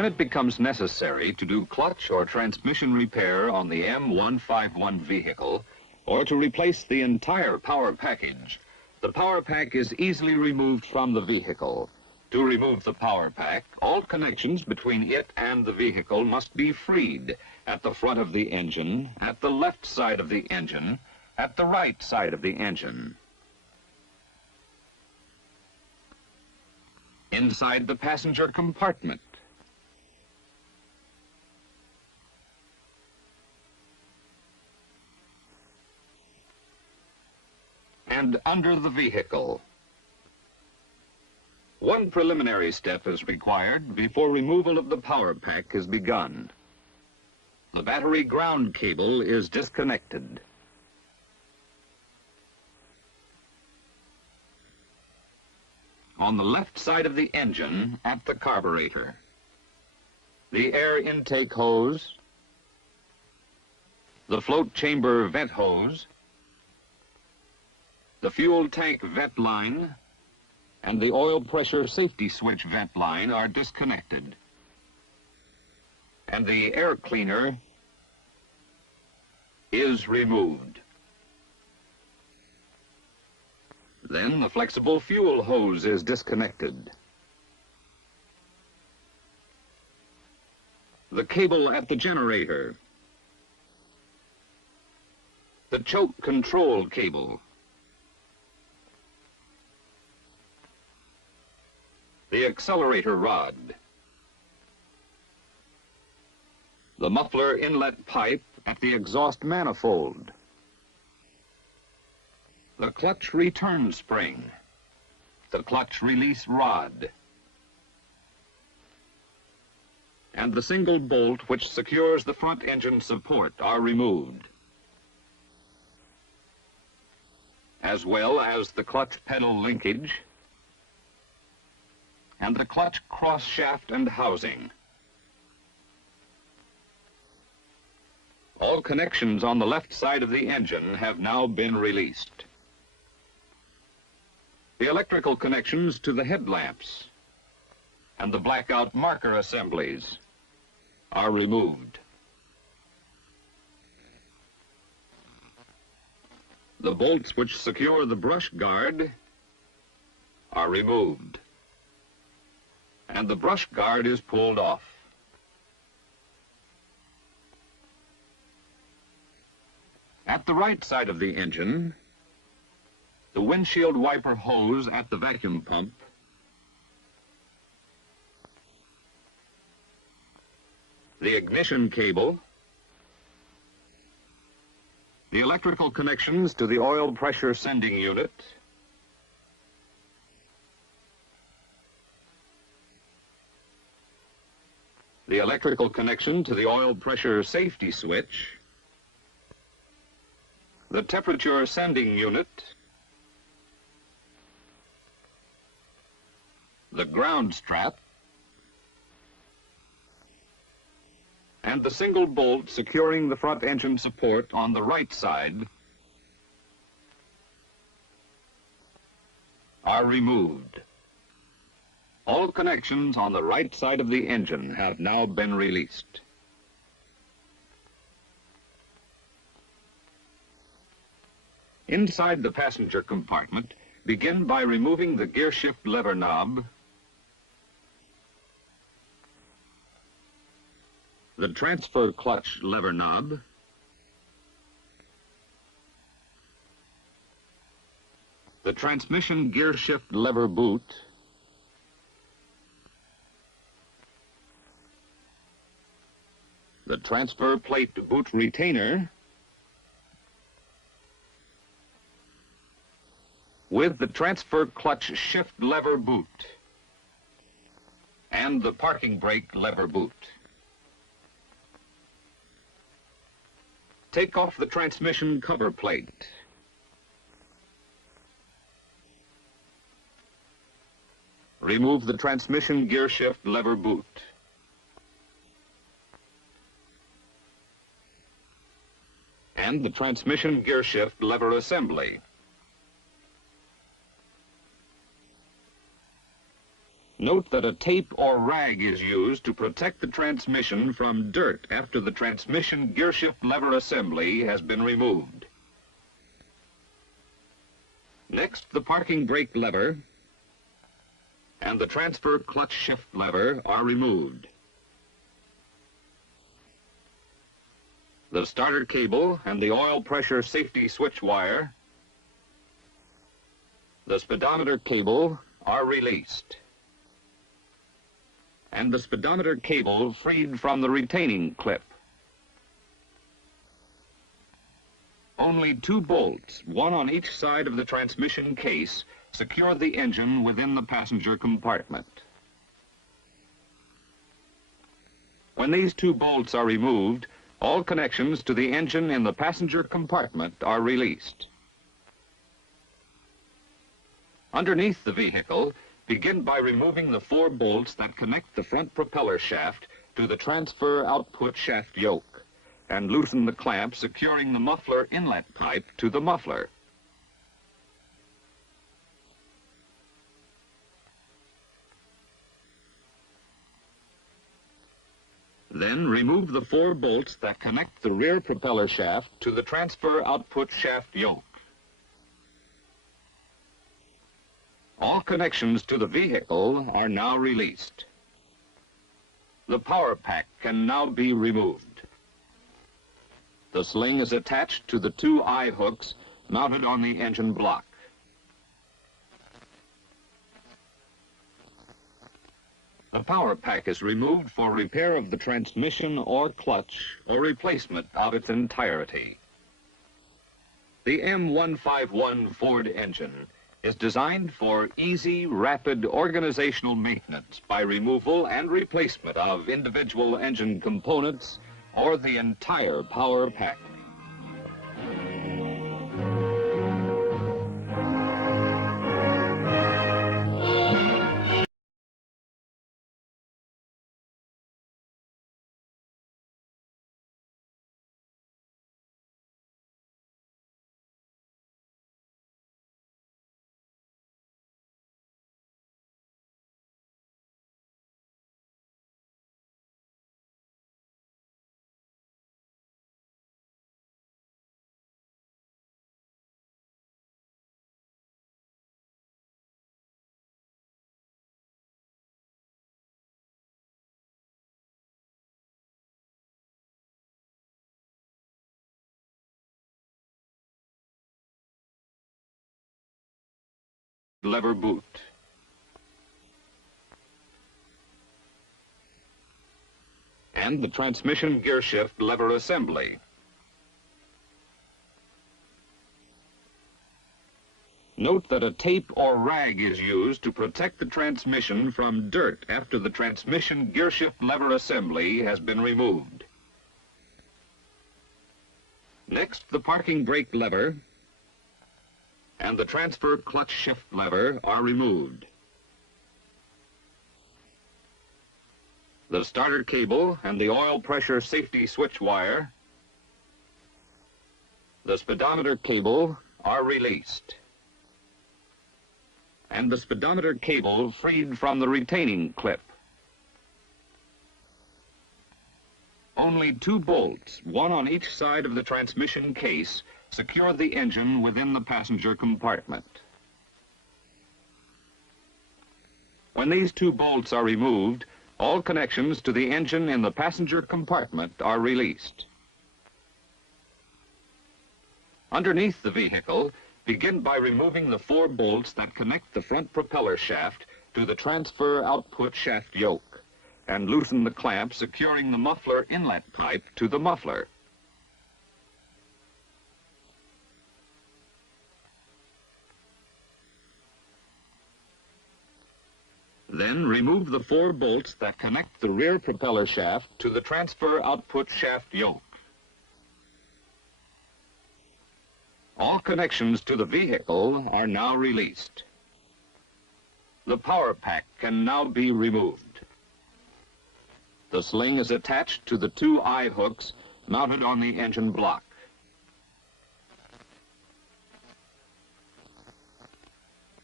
When it becomes necessary to do clutch or transmission repair on the M151 vehicle, or to replace the entire power package, the power pack is easily removed from the vehicle. To remove the power pack, all connections between it and the vehicle must be freed at the front of the engine, at the left side of the engine, at the right side of the engine, inside the passenger compartment, and under the vehicle. One preliminary step is required before removal of the power pack is begun. The battery ground cable is disconnected. On the left side of the engine at the carburetor, the air intake hose, the float chamber vent hose, the fuel tank vent line, and the oil pressure safety switch vent line are disconnected. And the air cleaner is removed. Then the flexible fuel hose is disconnected. The cable at the generator, the choke control cable, the accelerator rod, the muffler inlet pipe at the exhaust manifold, the clutch return spring, the clutch release rod, and the single bolt which secures the front engine support are removed, as well as the clutch pedal linkage and the clutch cross shaft and housing. All connections on the left side of the engine have now been released. The electrical connections to the headlamps and the blackout marker assemblies are removed. The bolts which secure the brush guard are removed, and the brush guard is pulled off. At the right side of the engine, the windshield wiper hose at the vacuum pump, the ignition cable, the electrical connections to the oil pressure sending unit, the electrical connection to the oil pressure safety switch, the temperature sending unit, the ground strap, and the single bolt securing the front engine support on the right side are removed. All connections on the right side of the engine have now been released. Inside the passenger compartment, begin by removing the gear shift lever knob, the transfer clutch lever knob, the transmission gear shift lever boot, the transfer plate boot retainer, with the transfer clutch shift lever boot, and the parking brake lever boot. Take off the transmission cover plate. Remove the transmission gear shift lever boot. And the transmission gear shift lever assembly. Note that a tape or rag is used to protect the transmission from dirt after the transmission gearshift lever assembly has been removed. Next, the parking brake lever and the transfer clutch shift lever are removed. The starter cable and the oil pressure safety switch wire, the speedometer cable are released, and the speedometer cable freed from the retaining clip. Only 2 bolts, one on each side of the transmission case, secure the engine within the passenger compartment. When these 2 bolts are removed, all connections to the engine in the passenger compartment are released. Underneath the vehicle, begin by removing the 4 bolts that connect the front propeller shaft to the transfer output shaft yoke, and loosen the clamp securing the muffler inlet pipe to the muffler. Then remove the 4 bolts that connect the rear propeller shaft to the transfer output shaft yoke. All connections to the vehicle are now released. The power pack can now be removed. The sling is attached to the 2 eye hooks mounted on the engine block. The power pack is removed for repair of the transmission or clutch or replacement of its entirety. The M151 Ford engine is designed for easy, rapid organizational maintenance by removal and replacement of individual engine components or the entire power pack. Lever boot. And the transmission gear shift lever assembly. Note that a tape or rag is used to protect the transmission from dirt after the transmission gear shift lever assembly has been removed. Next, the parking brake lever and the transfer clutch shift lever are removed. The starter cable and the oil pressure safety switch wire, the speedometer cable are released, and the speedometer cable freed from the retaining clip. Only 2 bolts, one on each side of the transmission case, secure the engine within the passenger compartment. When these 2 bolts are removed, all connections to the engine in the passenger compartment are released. Underneath the vehicle, begin by removing the 4 bolts that connect the front propeller shaft to the transfer output shaft yoke, and loosen the clamp securing the muffler inlet pipe to the muffler. Then remove the 4 bolts that connect the rear propeller shaft to the transfer output shaft yoke. All connections to the vehicle are now released. The power pack can now be removed. The sling is attached to the 2 eye hooks mounted on the engine block.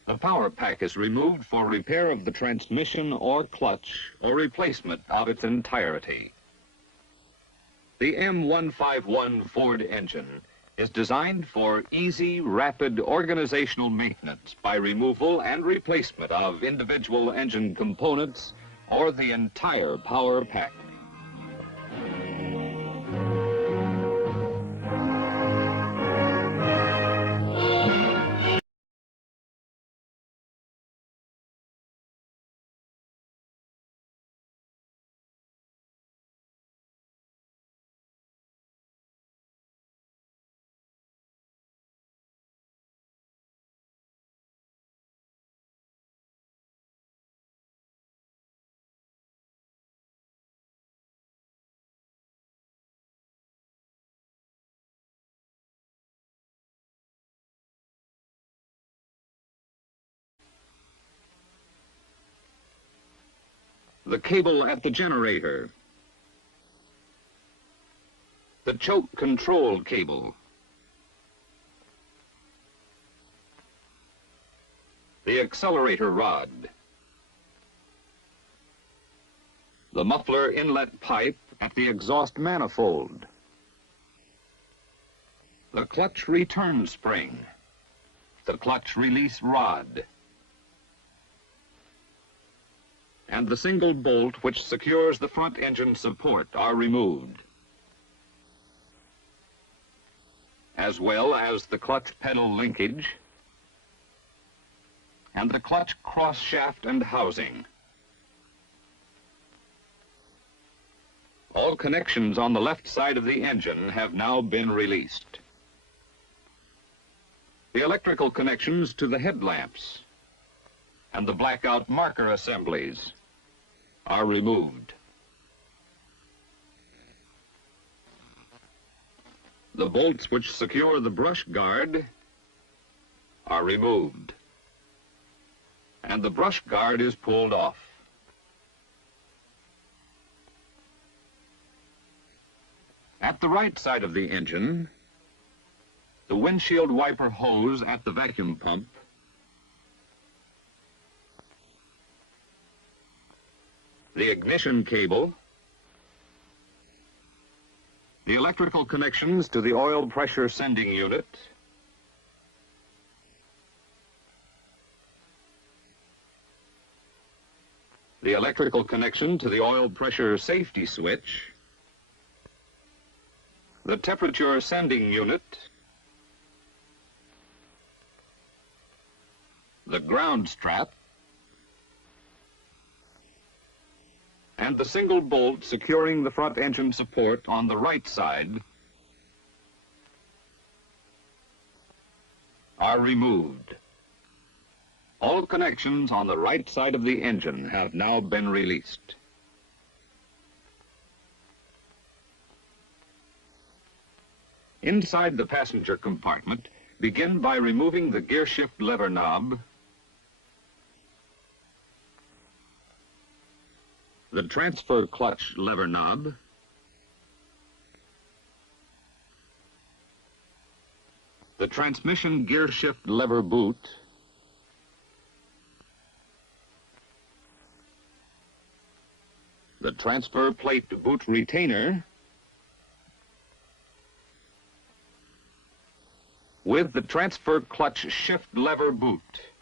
The power pack is removed for repair of the transmission or clutch or replacement of its entirety. The M151 Ford engine is designed for easy, rapid organizational maintenance by removal and replacement of individual engine components or the entire power pack. The cable at the generator, the choke control cable, the accelerator rod, the muffler inlet pipe at the exhaust manifold, the clutch return spring, the clutch release rod, and the single bolt which secures the front engine support are removed, as well as the clutch pedal linkage and the clutch cross shaft and housing. All connections on the left side of the engine have now been released. The electrical connections to the headlamps and the blackout marker assemblies are removed. The bolts which secure the brush guard are removed, and the brush guard is pulled off. At the right side of the engine, the windshield wiper hose at the vacuum pump, the ignition cable, the electrical connections to the oil pressure sending unit, the electrical connection to the oil pressure safety switch, the temperature sending unit, the ground strap, and the single bolt securing the front engine support on the right side are removed. All connections on the right side of the engine have now been released. Inside the passenger compartment, begin by removing the gear shift lever knob, the transfer clutch lever knob, the transmission gear shift lever boot, the transfer plate boot retainer, with the transfer clutch shift lever boot.